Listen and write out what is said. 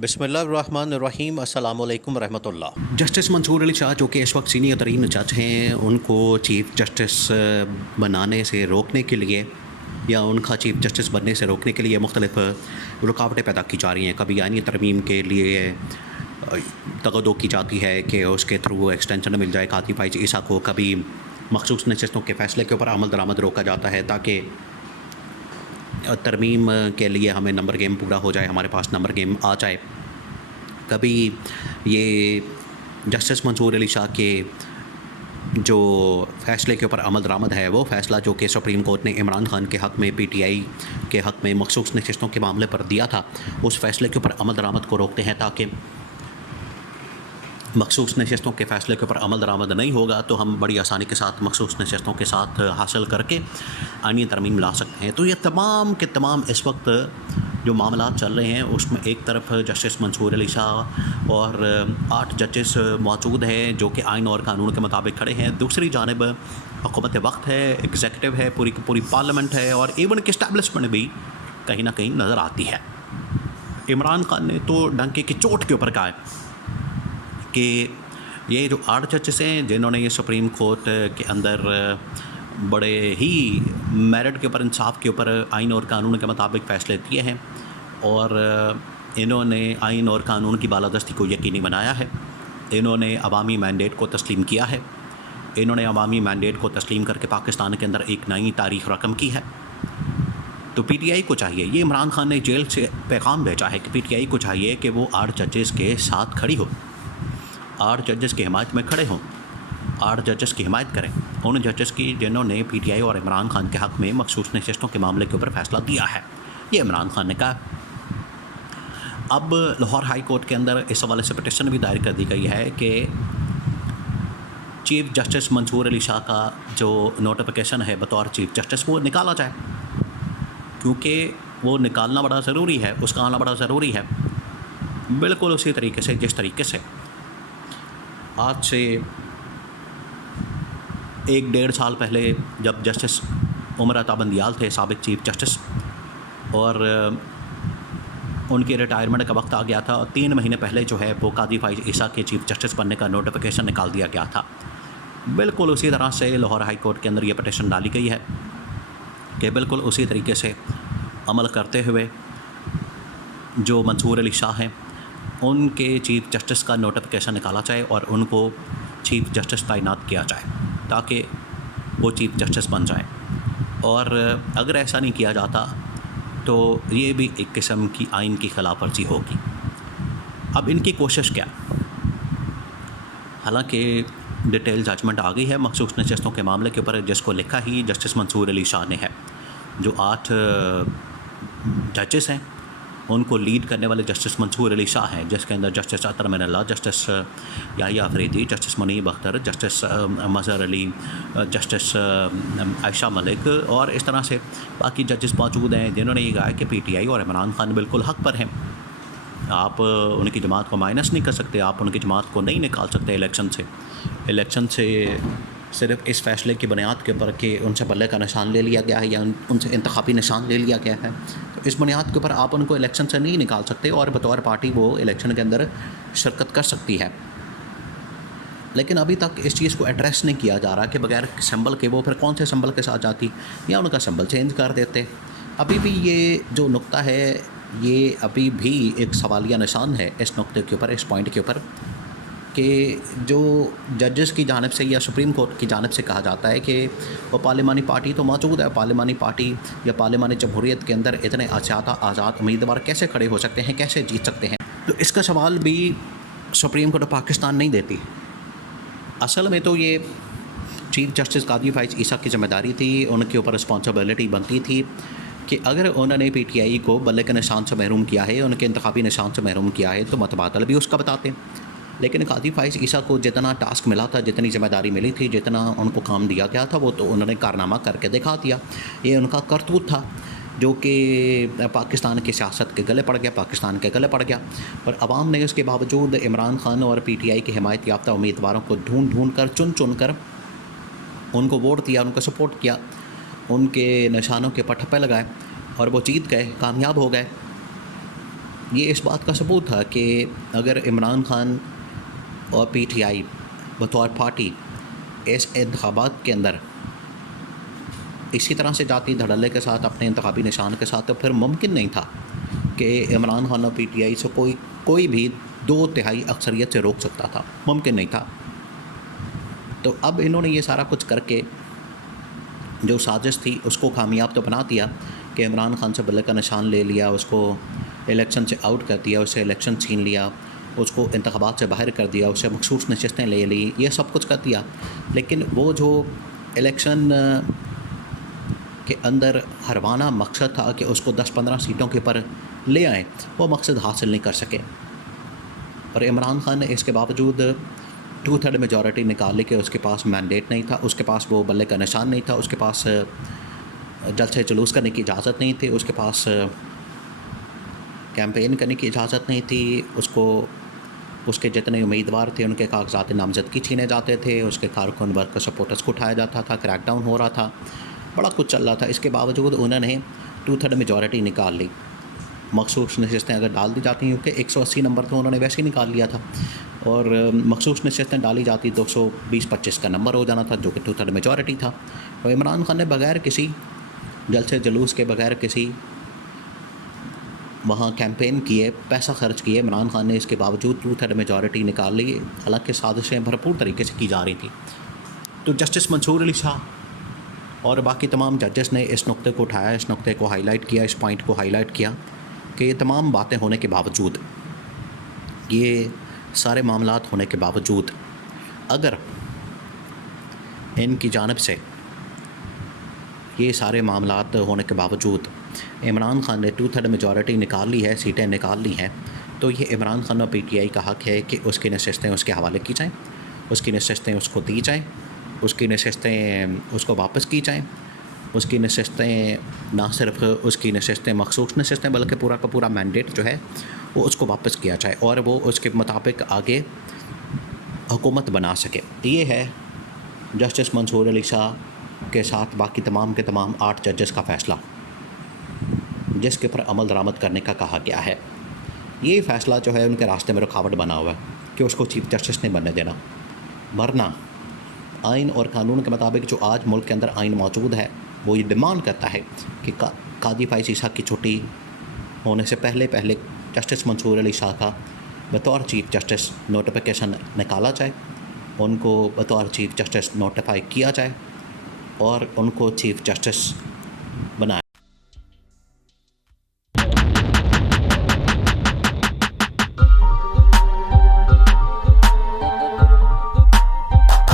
बिस्मिल्लाहिर्रहमानिर्रहीम अस्सलामु अलैकुम रहमतुल्लाह। जस्टिस मंसूर अली शाह जो कि इस वक्त सीनियर तरीन जज हैं, उनको चीफ़ जस्टिस बनाने से रोकने के लिए या उनका चीफ़ जस्टिस बनने से रोकने के लिए मुख्तलिफ़ रुकावटें पैदा की जा रही हैं। कभी आईनी तरमीम के लिए तगदो की जाती है कि उसके थ्रू एक्सटेंशन मिल जाए काती फ़ाइज़ ईसा को। कभी मखसूस नशस्तों के फ़ैसले के ऊपर अमल दरामद रोका जाता है ताकि तरमीम के लिए हमें नंबर गेम पूरा हो जाए, हमारे पास नंबर गेम आ जाए। कभी ये जस्टिस मंसूर अली शाह के जो फ़ैसले के ऊपर अमल दरामद है, वो फ़ैसला जो कि सुप्रीम कोर्ट ने इमरान खान के हक़ में पीटीआई के हक़ में मखसूस नशस्तों के मामले पर दिया था, उस फ़ैसले के ऊपर अमल दरामद को रोकते हैं ताकि मखसूस नशस्तों के फ़ैसले के ऊपर अमल दरामद नहीं होगा तो हम बड़ी आसानी के साथ मखसूस नशस्तों के साथ हासिल करके आईनी तरमीम ला सकते हैं। तो ये तमाम के तमाम इस वक्त जो मामला चल रहे हैं, उसमें एक तरफ जस्टिस मंसूर अली शाह और 8 जजेस मौजूद हैं जो कि आइन और कानून के मुताबिक खड़े हैं। दूसरी जानिब हुकूमत वक्त है, एग्जीक्यूटिव है, पूरी की पूरी पार्लियामेंट है और इवन की इस्टेब्लिशमेंट भी कहीं ना कहीं नज़र आती है। इमरान खान ने तो डंके की चोट के ऊपर कहा है कि ये जो 8 जजेस हैं जिन्होंने ये सुप्रीम कोर्ट के अंदर बड़े ही मेरिट के ऊपर, इंसाफ के ऊपर आइन और कानून के मुताबिक फ़ैसले दिए हैं और इन्होंने आइन और कानून की बालादस्ती को यकीनी बनाया है। इन्होंने अवामी मैंडेट को तस्लीम किया है। इन्होंने अवामी मैंडेट को तस्लीम करके पाकिस्तान के अंदर एक नई तारीख़ रकम की है। तो पीटीआई को चाहिए, ये इमरान खान ने जेल से पैगाम भेजा है कि पीटीआई को चाहिए कि वो 8 जजेस के साथ खड़ी हो, 8 जजेस की हिमायत में खड़े हों, 8 जजेस की हिमायत करें, उन जजेस की जिन्होंने पीटीआई और इमरान खान के हक़ में मखसूस नशस्तों के मामले के ऊपर फ़ैसला दिया है। ये इमरान खान ने कहा। अब लाहौर हाई कोर्ट के अंदर इस हवाले से पटिशन भी दायर कर दी गई है कि चीफ़ जस्टिस मंसूर अली शाह का जो नोटिफिकेशन है बतौर चीफ़ जस्टिस वो निकाला जाए, क्योंकि वो निकालना बड़ा ज़रूरी है, उसका आना बड़ा ज़रूरी है। बिल्कुल उसी तरीके से जिस तरीके से आज से 1-1.5 साल पहले जब जस्टिस उमर अता बंदियाल थे साबिक़ चीफ़ जस्टिस और उनके रिटायरमेंट का वक्त आ गया था, 3 महीने पहले जो है वो कादी फ़ाइज़ ईसा के चीफ़ जस्टिस बनने का नोटिफिकेशन निकाल दिया गया था। बिल्कुल उसी तरह से लाहौर हाई कोर्ट के अंदर ये पटिशन डाली गई है कि बिल्कुल उसी तरीके से अमल करते हुए जो मंसूर अली शाह हैं उनके चीफ़ जस्टिस का नोटिफिकेशन निकाला जाए और उनको चीफ़ जस्टिस तैनात किया जाए ताकि वो चीफ़ जस्टिस बन जाए। और अगर ऐसा नहीं किया जाता तो ये भी एक किस्म की आइन की खिलाफ वर्जी होगी। अब इनकी कोशिश क्या, हालांकि डिटेल जजमेंट आ गई है मखसूस नशस्तों के मामले के ऊपर, जिसको लिखा ही जस्टिस मंसूर अली शाह ने है। जो 8 जजेस हैं उनको लीड करने वाले जस्टिस मंसूर अली शाह हैं, जिसके अंदर justice Athar Minallah, justice Yahya Afridi, justice Munib Akhtar, justice Mazhar Ali, justice Ayesha Malik और इस तरह से बाकी जजेस मौजूद हैं जिन्होंने ये कहा कि पीटीआई और इमरान खान बिल्कुल हक़ पर हैं। आप उनकी जमात को माइनस नहीं कर सकते, आप उनकी जमात को नहीं निकाल सकते इलेक्शन से सिर्फ इस फ़ैसले की बुनियाद के ऊपर कि उनसे बल्ले का निशान ले लिया गया है या उनसे इंतखाबी निशान ले लिया गया है। तो इस बुनियाद के ऊपर आप उनको इलेक्शन से नहीं निकाल सकते और बतौर पार्टी वो इलेक्शन के अंदर शिरकत कर सकती है। लेकिन अभी तक इस चीज़ को एड्रेस नहीं किया जा रहा कि बगैर सिंबल के वो फिर कौन से सिंबल के साथ जाती या उनका सिंबल चेंज कर देते। अभी भी ये जो नुक्ता है ये अभी भी एक सवालिया निशान है इस नुक्ते के ऊपर, इस पॉइंट के ऊपर कि जो जजेस की जानिब से या सुप्रीम कोर्ट की जानिब से कहा जाता है कि वो पार्लिमानी पार्टी तो मौजूद है, पार्लिमानी पार्टी या पार्लिमानी जमहूरियत के अंदर इतने आज़ाद उम्मीदवार कैसे खड़े हो सकते हैं, कैसे जीत सकते हैं। तो इसका सवाल भी सुप्रीम कोर्ट पाकिस्तान नहीं देती। असल में तो ये चीफ़ जस्टिस कादी फ़ाइज़ ईसा की ज़िम्मेदारी थी, उनके ऊपर रिस्पॉन्सिबिलिटी बनती थी कि अगर उन्होंने पीटीआई को बल्ले के निशान से महरूम किया है, उनके इंतखाबी निशान से महरूम किया है तो मतबादल भी उसका बताते। लेकिन कादी फ़ाइज़ ईसा को जितना टास्क मिला था, जितनी ज़िम्मेदारी मिली थी, जितना उनको काम दिया गया था, वो तो उन्होंने कारनामा करके दिखा दिया। ये उनका करतूत था जो कि पाकिस्तान की सियासत के गले पड़ गया, पाकिस्तान के गले पड़ गया। और अवाम ने उसके बावजूद इमरान खान और पीटीआई के हिमायत याफ्ता उम्मीदवारों को ढूंढ कर चुन कर उनको वोट दिया, उनको सपोर्ट किया, उनके निशानों के ऊपर ठप्पे लगाए और वो जीत गए, कामयाब हो गए। ये इस बात का सबूत था कि अगर इमरान खान और PTI बतौर पार्टी इस इंतखाबात के अंदर इसी तरह से जाती धड़ल्ले के साथ अपने इंतखाबी निशान के साथ, तो फिर मुमकिन नहीं था कि इमरान खान और PTI से कोई भी 2/3 अक्सरियत से रोक सकता था, मुमकिन नहीं था। तो अब इन्होंने ये सारा कुछ करके जो साजिश थी उसको कामयाब तो बना दिया कि इमरान खान से बल्ले का निशान ले लिया, उसको इलेक्शन से आउट कर दिया, उससे इलेक्शन छीन लिया, उसको इंतखाबात से बाहर कर दिया, उससे मखसूस नशस्तें ले ली, ये सब कुछ कर दिया। लेकिन वो जो इलेक्शन के अंदर हरवाना मकसद था कि उसको 10-15 सीटों के ऊपर ले आए, वो मकसद हासिल नहीं कर सके। और इमरान खान ने इसके बावजूद 2/3 मेजॉरिटी निकाल ली कि उसके पास मैंडेट नहीं था, उसके पास वो बल्ले का निशान नहीं था, उसके पास जलसे जुलूस करने की इजाज़त नहीं थी, उसके पास कैंपेन करने की इजाज़त नहीं थी, उसके जितने उम्मीदवार थे उनके कागजात नामजदगी छीने जाते थे, उसके कारकुन वर्ग सपोर्टर्स को उठाया जाता था, क्रैकडाउन हो रहा था, बड़ा कुछ चल रहा था। इसके बावजूद उन्होंने 2/3 मेजॉरिटी निकाल ली। मखसूस नशस्तें अगर डाल दी जाती, क्योंकि 180 नंबर तो उन्होंने वैसे ही निकाल लिया था, और मखसूस नशस्तें डाली जाती 220-25 का नंबर हो जाना था, जो कि 2/3 मेजॉरिटी था। और इमरान खान ने बगैर किसी जलसे जुलूस के, बगैर किसी वहाँ कैंपेन किए, पैसा खर्च किए, इमरान खान ने इसके बावजूद 2/3 मेजॉरिटी निकाल ली। हालांकि साजिशें भरपूर तरीके से की जा रही थी। तो जस्टिस मंसूर अली शाह और बाकी तमाम जजेस ने इस नुक्ते को उठाया, इस नुक्ते को हाईलाइट किया, इस पॉइंट को हाईलाइट किया कि ये तमाम बातें होने के बावजूद, ये सारे मामलात होने के बावजूद, अगर इनकी जानिब से ये सारे मामलात होने के बावजूद इमरान खान ने 2/3 मेजॉरिटी निकाल ली है, सीटें निकाल ली हैं, तो ये इमरान खान और PTI का हक़ है कि उसकी नशस्तें उसके हवाले की जाएँ, उसकी नशस्तें उसको दी जाएँ, उसकी नशस्तें उसको वापस की जाएँ, उसकी नशस्तें ना सिर्फ उसकी नशस्तें मखसूस नशस्तें बल्कि पूरा का पूरा मैंडेट जो है वो उसको वापस किया जाए और वो उसके मुताबिक आगे हुकूमत बना सके। ये है जस्टिस मंसूर अली शाह के साथ बाकी तमाम के तमाम 8 जजेस का फ़ैसला, जिसके ऊपर अमल दरामद करने का कहा गया है। ये फ़ैसला जो है उनके रास्ते में रुकावट बना हुआ है कि उसको चीफ जस्टिस नहीं बनने देना, वरना आइन और कानून के मुताबिक जो आज मुल्क के अंदर आइन मौजूद है वो ये डिमांड करता है कि काजी फ़ाइज़ ईसा की छुट्टी होने से पहले जस्टिस मंसूर अली शाह का बतौर चीफ जस्टिस नोटिफिकेशन निकाला जाए, उनको बतौर चीफ जस्टिस नोटिफाई किया जाए और उनको चीफ जस्टिस बनाया